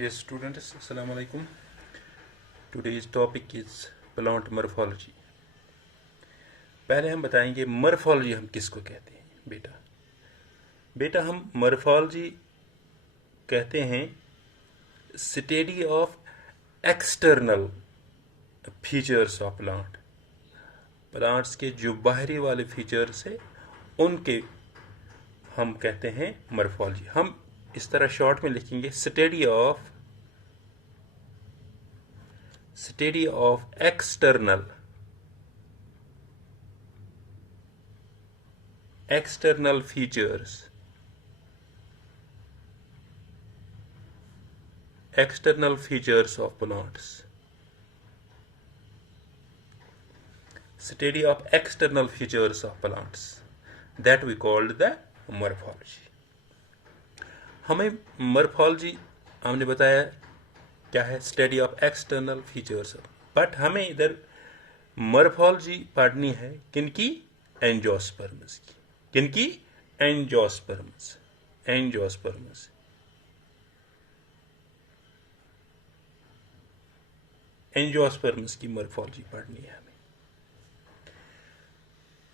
Dear students, Assalamu alaikum. Today's topic is plant morphology. पहले हम बताएंगे मॉर्फोलॉजी हम किसको कहते हैं। बेटा हम मॉर्फोलॉजी कहते हैं study of external features of plants के जो बाहरी वाले फीचर्स है उनके हम कहते हैं मॉर्फोलॉजी। हम इस तरह शॉर्ट में लिखेंगे study of external features of plants. Study of external features of plants that we called the morphology. हमें मॉर्फोलॉजी हमने बताया क्या है, study of external features. But हमें इधर मॉर्फोलॉजी पढ़नी है किनकी? एंजियोस्पर्म्स की। किनकी? एंजियोस्पर्म्स की मॉर्फोलॉजी पढ़नी है हमें।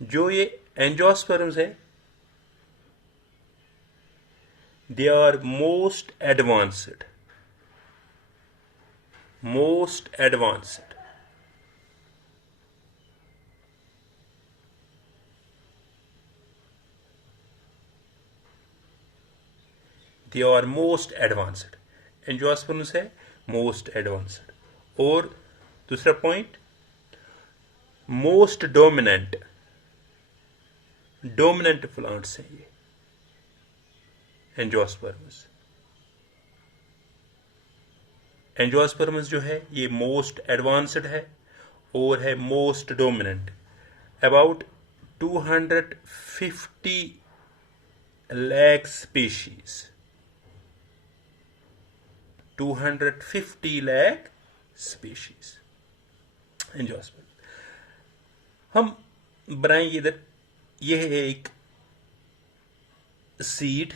जो ये एंजियोस्पर्म्स है, they are most advanced angiosperms है मोस्ट एडवांस्ड। और दूसरा पॉइंट मोस्ट डोमिनेंट प्लांट्स हैं ये एंजियोस्पर्म्स जो है ये मोस्ट एडवांस्ड है और है most dominant. About 250 lakh species 250 lakh species angiosperm. हम बनाएंगे इधर, यह है एक सीड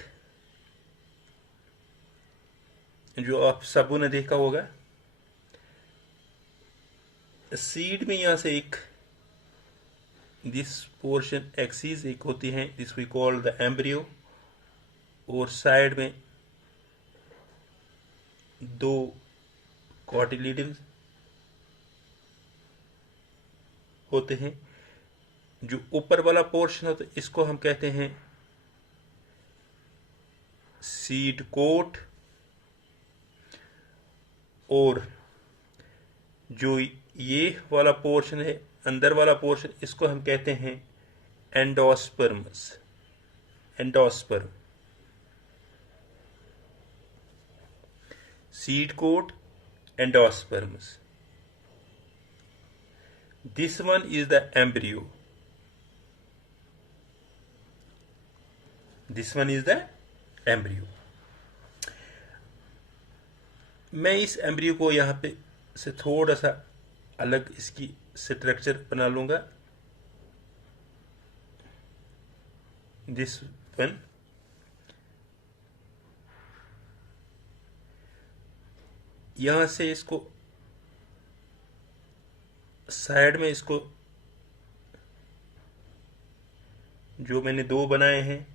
जो आप सबों ने देखा होगा। सीड में यहां से एक दिस पोर्शन एक्सिस एक होती है, this we call the embryo, और साइड में दो कॉटिलिडन्स होते हैं। जो ऊपर वाला पोर्शन होता है इसको हम कहते हैं सीड कोट, और जो ये वाला पोर्शन है अंदर वाला पोर्शन इसको हम कहते हैं endosperm. Seed coat, endosperms. This one is the embryo, मैं इस एम्ब्रियो को यहां पे से थोड़ा सा अलग इसकी स्ट्रक्चर बना लूंगा। दिस वन, यहां से इसको साइड में इसको जो मैंने दो बनाए हैं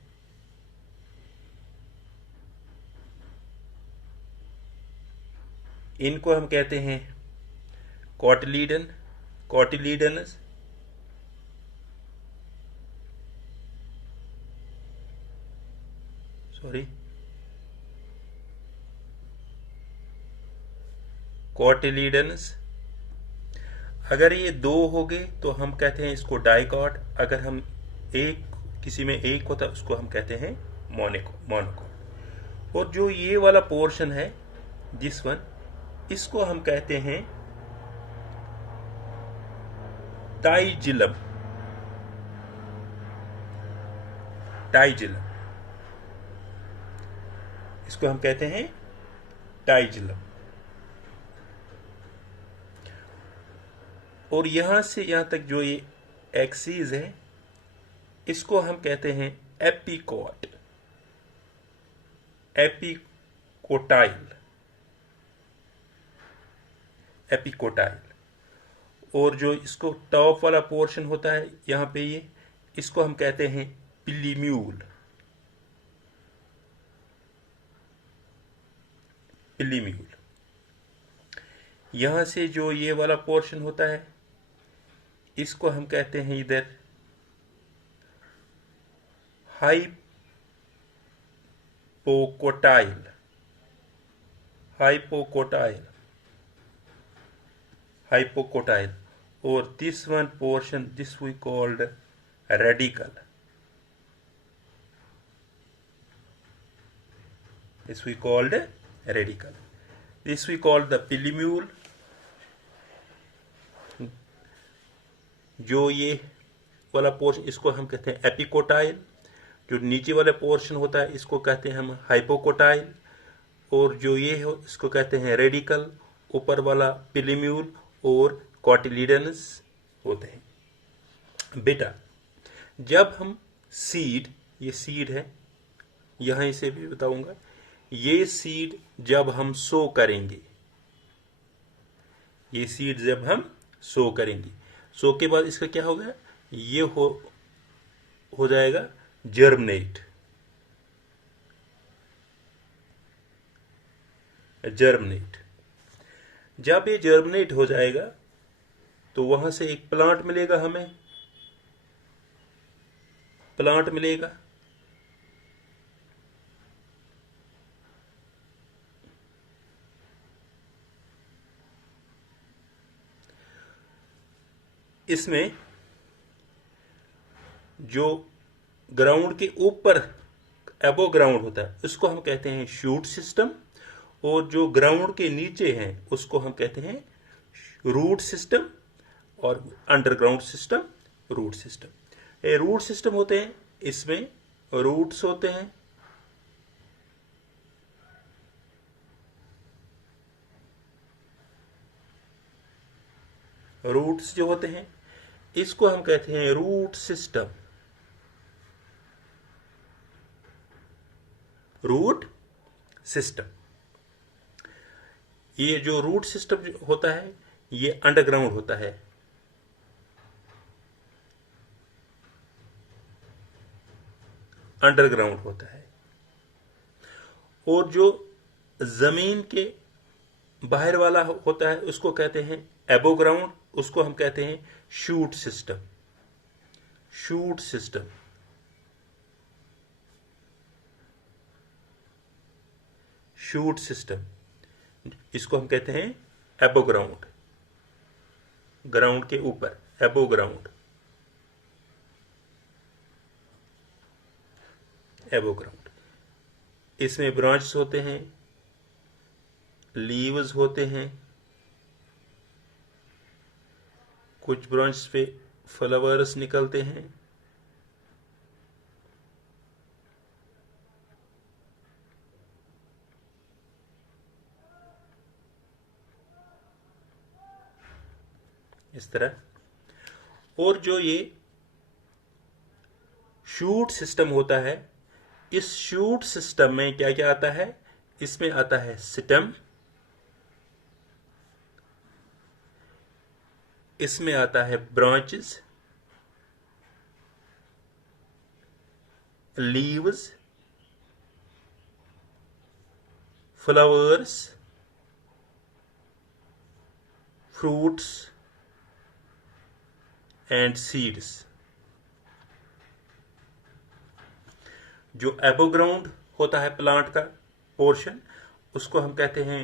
इनको हम कहते हैं कॉटिलीडनस। कॉटिलीडनस। अगर ये दो हो गए तो हम कहते हैं इसको डाइकॉट। अगर हम किसी में एक होता है उसको हम कहते हैं मोनोकॉट। और जो ये वाला पोर्शन है दिस वन, इसको हम कहते हैं टाइजिलम। इसको हम कहते हैं टाइजिलम। और यहां से यहां तक जो ये एक्सिस है इसको हम कहते हैं एपिकोटाइल। एपिकोटाइल। और जो इसको टॉप वाला पोर्शन होता है यहाँ पे, ये इसको हम कहते हैं पिलीम्यूल। पिलीम्यूल। यहाँ से जो ये वाला पोर्शन होता है इसको हम कहते हैं इधर हाइपोकोटाइल। हाइपोकोटाइल। हाइपोकोटाइल। और this one portion, this we called radical. This we called radical. This we called the pillimule. जो ये वाला पोर्शन इसको हम कहते हैं एपिकोटाइल। जो नीचे वाला पोर्शन होता है इसको कहते हैं हम हाइपोकोटाइल। और जो ये हो इसको कहते हैं रेडिकल। ऊपर वाला पिलीम्यूल और कॉटिलिडनस होते हैं। बेटा जब हम सीड, ये सीड है, यहाँ इसे भी बताऊंगा, ये सीड जब हम सो करेंगे, ये सीड जब हम सो करेंगे, सो के बाद इसका क्या होगा, ये हो जाएगा जर्मिनेट। जर्मिनेट। जब ये जर्मिनेट हो जाएगा तो वहां से एक प्लांट मिलेगा, हमें प्लांट मिलेगा। इसमें जो ग्राउंड के ऊपर एबो ग्राउंड होता है उसको हम कहते हैं शूट सिस्टम। और जो ग्राउंड के नीचे हैं उसको हम कहते हैं रूट सिस्टम। और अंडरग्राउंड सिस्टम रूट सिस्टम। ये रूट सिस्टम होते हैं, इसमें रूट्स होते हैं। रूट्स जो होते हैं इसको हम कहते हैं रूट सिस्टम। Root system. ये जो रूट सिस्टम होता है ये अंडरग्राउंड होता है। अंडरग्राउंड होता है। और जो जमीन के बाहर वाला होता है उसको कहते हैं एबो ग्राउंड, उसको हम कहते हैं shoot system. Shoot system. Shoot system, इसको हम कहते हैं एबो ग्राउंड। ग्राउंड के ऊपर एबो ग्राउंड। एबो ग्राउंड। इसमें ब्रांच होते हैं, लीव्स होते हैं, कुछ ब्रांच पे फ्लावर्स निकलते हैं। इस तरह। और जो ये शूट सिस्टम होता है, इस शूट सिस्टम में क्या क्या आता है, इसमें आता है स्टेम, इसमें आता है branches, leaves, flowers, fruits and seeds. जो एबोग्राउंड होता है प्लांट का पोर्शन उसको हम कहते हैं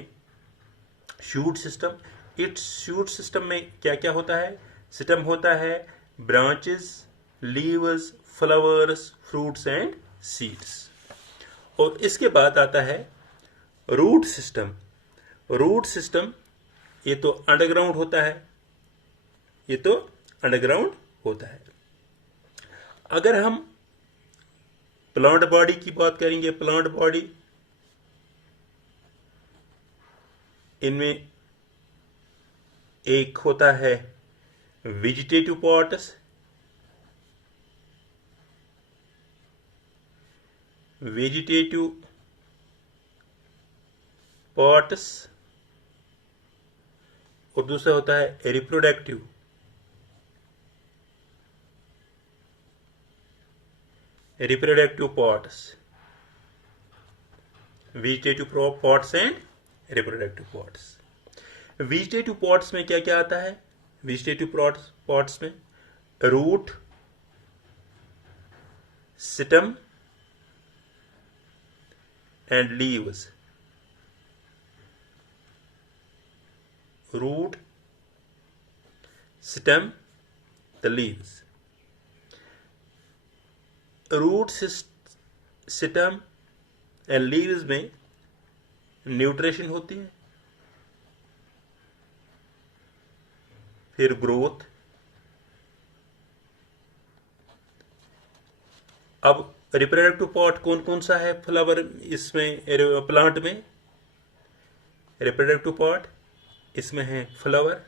शूट सिस्टम। इस शूट सिस्टम में क्या क्या होता है, स्टेम होता है, branches, leaves, flowers, fruits and seeds. और इसके बाद आता है रूट सिस्टम। रूट सिस्टम ये तो अंडरग्राउंड होता है, ये तो अंडरग्राउंड होता है। अगर हम प्लांट बॉडी की बात करेंगे, प्लांट बॉडी, इनमें एक होता है वेजिटेटिव पार्ट्स, वेजिटेटिव पार्ट्स, और दूसरा होता है reproductive. Reproductive parts, vegetative parts and reproductive parts. Vegetative parts में क्या क्या आता है? वेजिटेटिव पार्ट्स में root, stem and leaves. Root, stem, the leaves. Root, stem and leaves में न्यूट्रिशन होती है, फिर ग्रोथ। अब रिप्रोडक्टिव पार्ट कौन कौन सा है फ्लावर इसमें, प्लांट में? रिप्रोडक्टिव पार्ट इसमें है फ्लावर,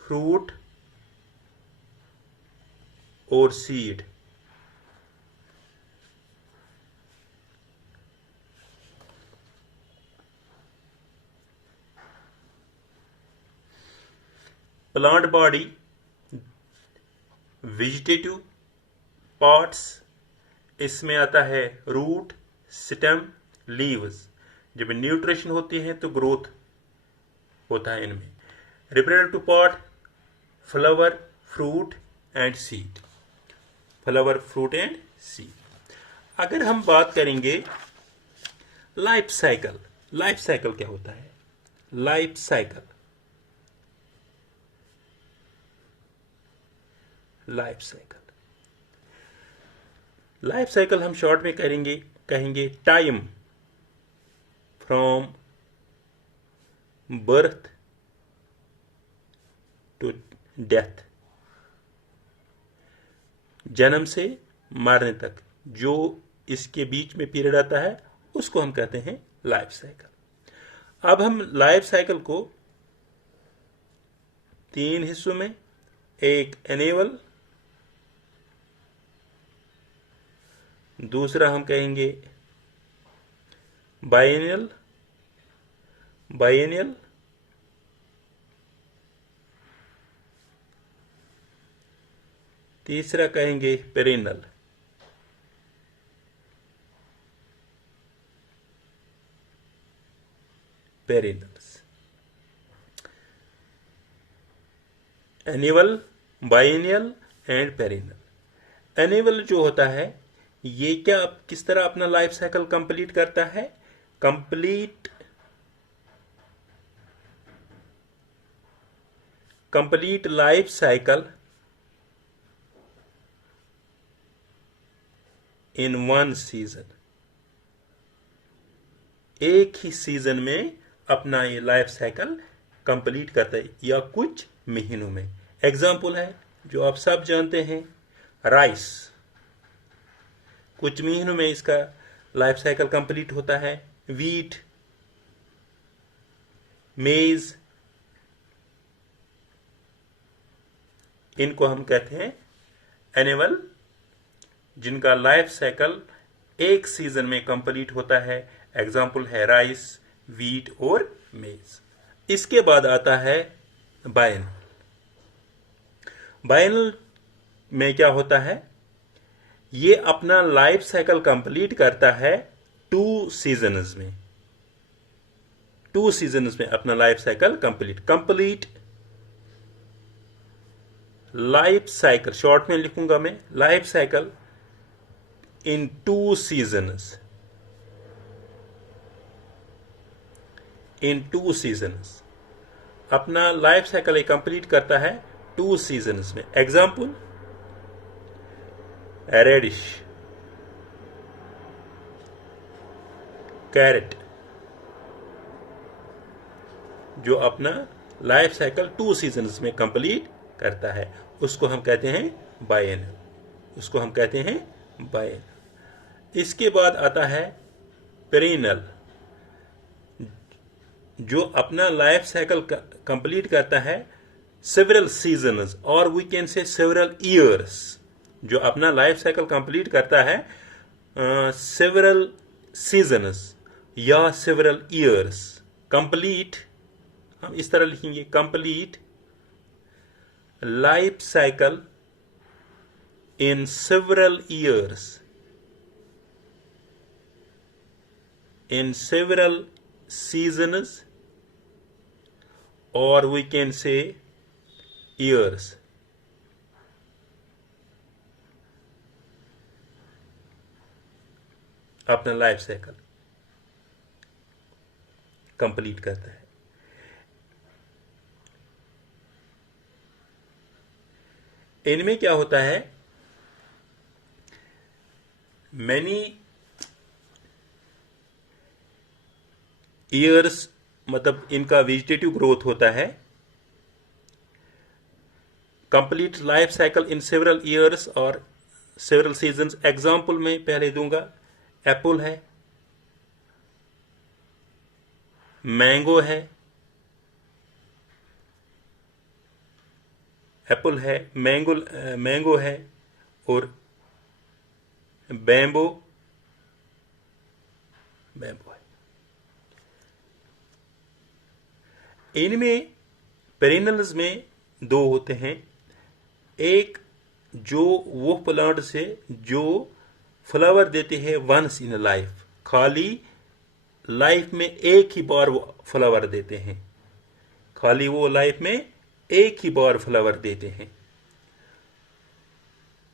फ्रूट और seed. Plant body, vegetative parts, इसमें आता है रूट, स्टेम, लीव्स। जब न्यूट्रिशन होती है तो ग्रोथ होता है इनमें। Reproductive part flower, fruit and seed. Flower, fruit and seed. अगर हम बात करेंगे लाइफ साइकिल, लाइफ साइकिल क्या होता है? Life cycle, life cycle, life cycle हम शॉर्ट में कहेंगे time from birth to death. जन्म से मरने तक जो इसके बीच में पीरियड आता है उसको हम कहते हैं लाइफ साइकिल। अब हम लाइफ साइकिल को 3 हिस्सों में, एक एनुअल, दूसरा हम कहेंगे बाइएनियल, तीसरा कहेंगे perennial. Perennials, annual, biennial and perennial. Annual जो होता है ये क्या किस तरह अपना लाइफ साइकिल कंप्लीट करता है? कंप्लीट लाइफ साइकिल इन 1 सीजन। एक ही सीजन में अपना ये लाइफ साइकिल कंप्लीट करता है, या कुछ महीनों में। एग्जाम्पल है जो आप सब जानते हैं, राइस। कुछ महीनों में इसका लाइफ साइकिल कंप्लीट होता है। वीट, मेज, इनको हम कहते हैं एनुअल, जिनका लाइफ साइकिल एक सीजन में कंप्लीट होता है। एग्जाम्पल है राइस, वीट और मेज। इसके बाद आता है बायनल। बायनल में क्या होता है? ये अपना लाइफ साइकिल कंप्लीट करता है 2 सीजन्स में। 2 सीजन्स में अपना life cycle complete life cycle, short में लिखूंगा मैं, लाइफ साइकिल इन 2 सीजन्स। इन 2 सीजन्स अपना लाइफ साइकिल कंप्लीट करता है 2 सीजन्स में। एग्जाम्पल रेडिश, कैरेट, जो अपना लाइफ साइकिल 2 सीजन्स में कंप्लीट करता है उसको हम कहते हैं बायनल। इसके बाद आता है पेरिनल, जो अपना लाइफ साइकिल कंप्लीट करता है सेवरल सीजन्स, और we can say several years. जो अपना लाइफ साइकिल कंप्लीट करता है सेवरल सीजन्स, या सेवरल ईयर्स। कंप्लीट हम इस तरह लिखेंगे, complete life cycle in several years, in several seasons, or we can say years। अपना लाइफ साइकिल कंप्लीट करता है। इनमें क्या होता है, मैनी ईयर्स मतलब इनका वेजिटेटिव ग्रोथ होता है। Complete life cycle in several years और सेवरल सीजन्स। एग्जाम्पल में पहले दूंगा, एप्पल है, मैंगो है, एप्पल है, मैंगो है और बैम्बो है। इनमें पेरिनल्स में दो होते हैं। एक जो वो प्लांट से जो फ्लावर देते हैं वंस इन लाइफ, खाली लाइफ में एक ही बार वो फ्लावर देते हैं, खाली वो लाइफ में एक ही बार फ्लावर देते हैं,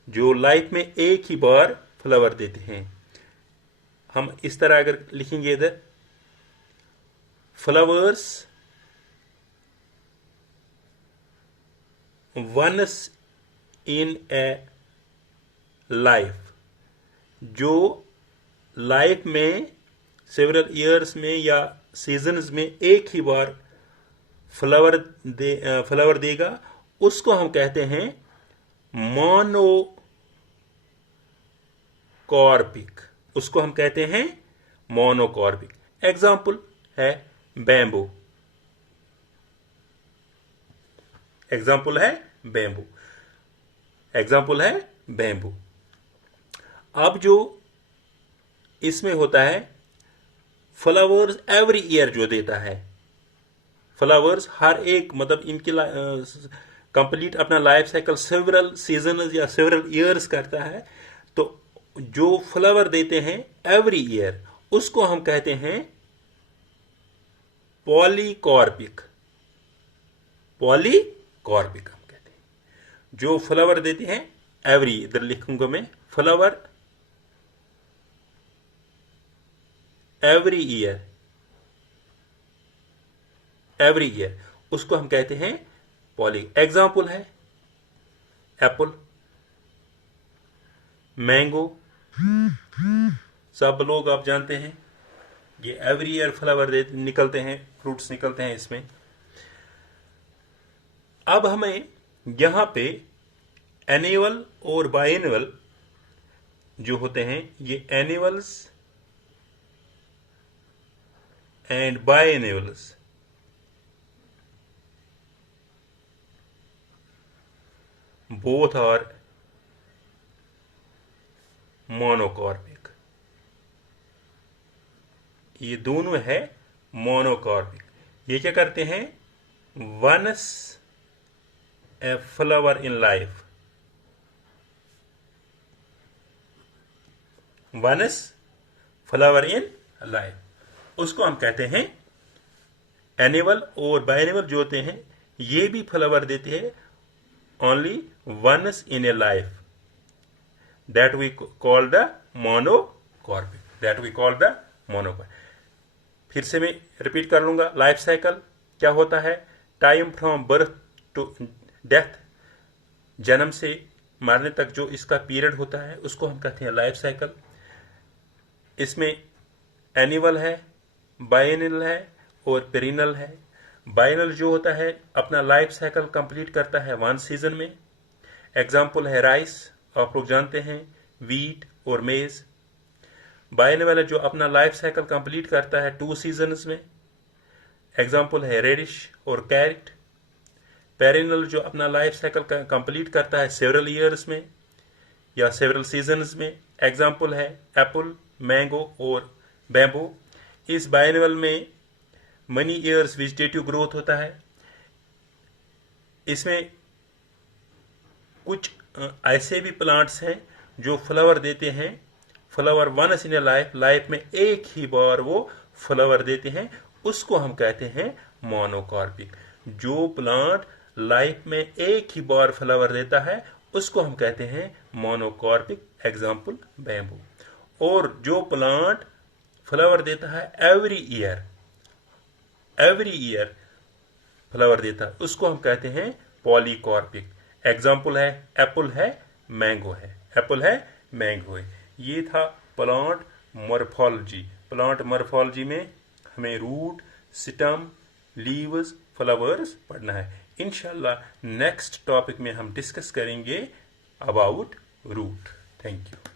जो लाइफ में एक ही बार फ्लावर देते हैं। हम इस तरह अगर लिखेंगे इधर, flowers once in a life, जो लाइफ में सेवरल ईयर्स में या सीजन्स में एक ही बार फ्लावर देगा, उसको हम कहते हैं मोनोकॉर्पिक। उसको हम कहते हैं मोनोकॉर्पिक। एग्जाम्पल है बैम्बू, एग्जाम्पल है बैम्बू, एग्जाम्पल है बैम्बू। अब जो इसमें होता है, फ्लावर्स एवरी ईयर जो देता है, फ्लावर्स हर एक मतलब इनकी कंप्लीट अपना लाइफ साइकिल सेवरल सीजन या सेवरल ईयर्स करता है, तो जो फ्लावर देते हैं एवरी ईयर, उसको हम कहते हैं पॉलीकॉर्पिक। पॉलीकॉर्पिक हम कहते हैं, जो फ्लावर देते हैं एवरी, इधर लिखूंगा मैं, flower every year, every year, उसको हम कहते हैं पॉली। एग्जाम्पल है एप्पल, मैंगो, सब लोग आप जानते हैं ये एवरी ईयर फ्लावर निकलते हैं, फ्रूट्स निकलते हैं इसमें। अब हमें यहां पे एनुअल और बायएनुअल जो होते हैं, ये annuals and biannuals, both are monocarpic. ये दोनों है मोनोकॉर्पिक। ये क्या करते हैं, once a flower in life, once flower in life, उसको हम कहते हैं एनुअल। और बायएनुअल जो होते हैं ये भी फ्लावर देते हैं only once in a life, that we call the monocarpic, that we call the monocarpic. फिर से मैं रिपीट कर लूंगा, लाइफ साइकिल क्या होता है, time from birth to death, जन्म से मरने तक जो इसका पीरियड होता है उसको हम कहते हैं लाइफ साइकिल। इसमें एनुअल है, बायएनुअल है और पेरिनल है। बायएनुअल जो होता है अपना लाइफ साइकिल कंप्लीट करता है वन सीजन में। एग्जाम्पल है राइस, आप लोग जानते हैं, वीट और मेज। बायएनुअल जो अपना लाइफ साइकिल कंप्लीट करता है टू सीजन्स में। एग्जाम्पल है रेडिश और कैरेट। पेरिनल जो अपना लाइफ साइकिल कंप्लीट करता है सेवरल ईयर्स में या सेवरल सीजन्स में। एग्जाम्पल है एप्पल, मैंगो और बैम्बू। इस बायनवल में मनी ईयर्स वेजिटेटिव ग्रोथ होता है। इसमें कुछ ऐसे भी प्लांट्स हैं जो फ्लावर देते हैं, flower once in a life में एक ही बार वो फ्लावर देते हैं, उसको हम कहते हैं मोनोकार्पिक। जो प्लांट लाइफ में एक ही बार फ्लावर देता है उसको हम कहते हैं मोनोकार्पिक, एग्जाम्पल बैम्बू। और जो प्लांट फ्लावर देता है एवरी ईयर फ्लावर देता है उसको हम कहते हैं पॉलीकार्पिक। एग्जाम्पल है एप्पल है, मैंगो है, एप्पल है, मैंगो है। ये था प्लांट मॉर्फोलॉजी। प्लांट मॉर्फोलॉजी में हमें रूट, स्टेम, लीव्स, फ्लावर्स पढ़ना है। इंशाल्लाह नेक्स्ट टॉपिक में हम डिस्कस करेंगे अबाउट रूट। Thank you.